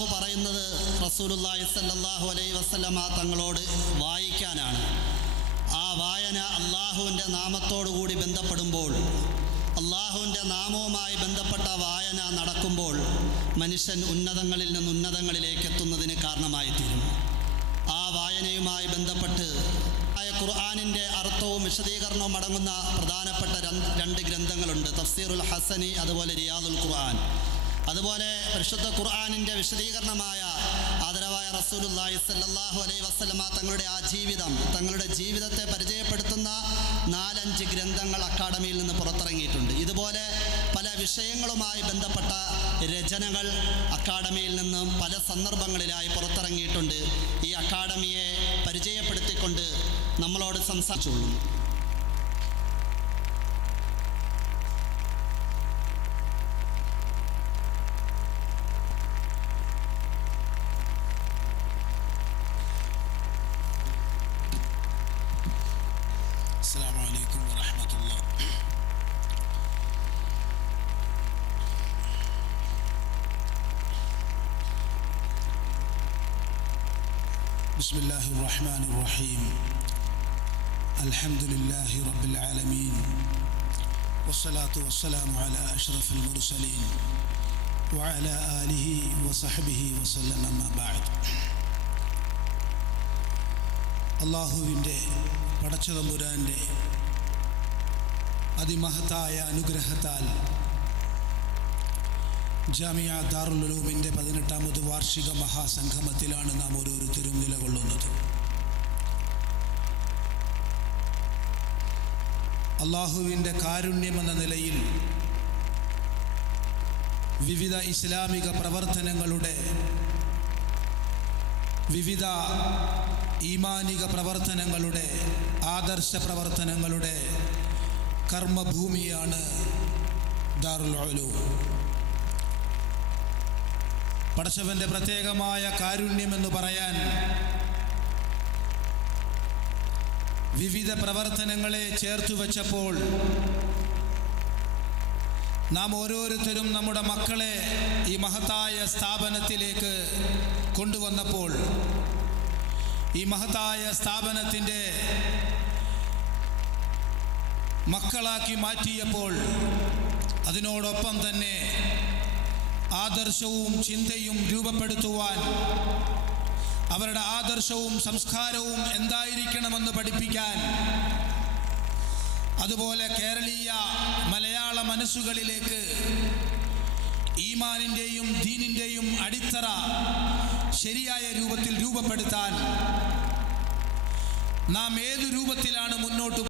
പറയുന്നത് റസൂലുള്ളാഹി സ്വല്ലല്ലാഹു അലൈഹി വസല്ലമ തങ്ങളോട് വായിക്കാനാണ്. ആ വായന അള്ളാഹുവിന്റെ നാമത്തോടുകൂടി ബന്ധപ്പെടുമ്പോൾ അള്ളാഹുവിന്റെ നാമവുമായി ബന്ധപ്പെട്ട വായന നടക്കുമ്പോൾ മനുഷ്യൻ ഉന്നതങ്ങളിൽ നിന്ന് ഉന്നതങ്ങളിലേക്ക് എത്തുന്നതിന് കാരണമായി തീരും ആ വായനയുമായി ബന്ധപ്പെട്ട് ആയ ഖുർആാനിന്റെ അർത്ഥവും വിശദീകരണവും അടങ്ങുന്ന പ്രധാനപ്പെട്ട രണ്ട് ഗ്രന്ഥങ്ങളുണ്ട്. തഫ്സീറുൽ ഹസനി അതുപോലെ റിയാദുൽ ഖുർആൻ. അതുപോലെ പരിശുദ്ധ ഖുർആാനിന്റെ വിശദീകരണമായ ആദരവായ റസൂലുല്ലാഹി സല്ലാഹു അലൈഹി വസ്ലമ തങ്ങളുടെ ആ ജീവിതം തങ്ങളുടെ ജീവിതത്തെ പരിചയപ്പെടുത്തുന്ന നാലഞ്ച് ഗ്രന്ഥങ്ങൾ അക്കാഡമിയിൽ നിന്ന് പുറത്തിറങ്ങിയിട്ടുണ്ട്. ഇതുപോലെ പല വിഷയങ്ങളുമായി ബന്ധപ്പെട്ട രചനകൾ അക്കാഡമിയിൽ നിന്നും പല സന്ദർഭങ്ങളിലായി പുറത്തിറങ്ങിയിട്ടുണ്ട്. ഈ അക്കാഡമിയെ പരിചയപ്പെടുത്തിക്കൊണ്ട് നമ്മളോട് സംസാരിച്ചുള്ളൂ بسم الله الرحمن الرحيم الحمد لله رب العالمين والصلاة والسلام على أشرف المرسلين وعلى آله وصحبه وسلم أما بعد അള്ളാഹുവിൻ്റെ പടച്ചതമ്പുരാൻ്റെ അതിമഹത്തായ അനുഗ്രഹത്താൽ ജാമിയ ദാറുലുലൂമിന്റെ പതിനെട്ടാമത് വാർഷിക മഹാസംഗമത്തിലാണ് നാം ഓരോരുത്തരും നിലകൊള്ളുന്നത്. അള്ളാഹുവിന്റെ കാരുണ്യമെന്ന നിലയിൽ വിവിധ ഇസ്ലാമിക പ്രവർത്തനങ്ങളുടെ വിവിധ ഈമാനിക പ്രവർത്തനങ്ങളുടെ ആദർശ പ്രവർത്തനങ്ങളുടെ കർമ്മഭൂമിയാണ് ദാറുൽ ഉലൂം പടച്ചവന്റെ പ്രത്യേകമായ കാരുണ്യമെന്ന് പറയാൻ വിവിധ പ്രവർത്തനങ്ങളെ ചേർത്തു വച്ചപ്പോൾ നാം ഓരോരുത്തരും നമ്മുടെ മക്കളെ ഈ മഹത്തായ സ്ഥാപനത്തിലേക്ക് കൊണ്ടുവന്നപ്പോൾ ഈ മഹത്തായ സ്ഥാപനത്തിന്റെ മക്കളാക്കി മാറ്റിയപ്പോൾ അതിനോടൊപ്പം തന്നെ ആദർശവും ചിന്തയും രൂപപ്പെടുത്തുവാൻ അവരുടെ ആദർശവും സംസ്കാരവും എന്തായിരിക്കണമെന്ന് പഠിപ്പിക്കാൻ അതുപോലെ കേരളീയ മലയാള മനസ്സുകളിലേക്ക് ഈമാനിന്റെയും ദീനിന്റെയും അടിത്തറ ശരിയായ രൂപത്തിൽ രൂപപ്പെടുത്താൻ നാം ഏതു രൂപത്തിലാണ് മുന്നോട്ട്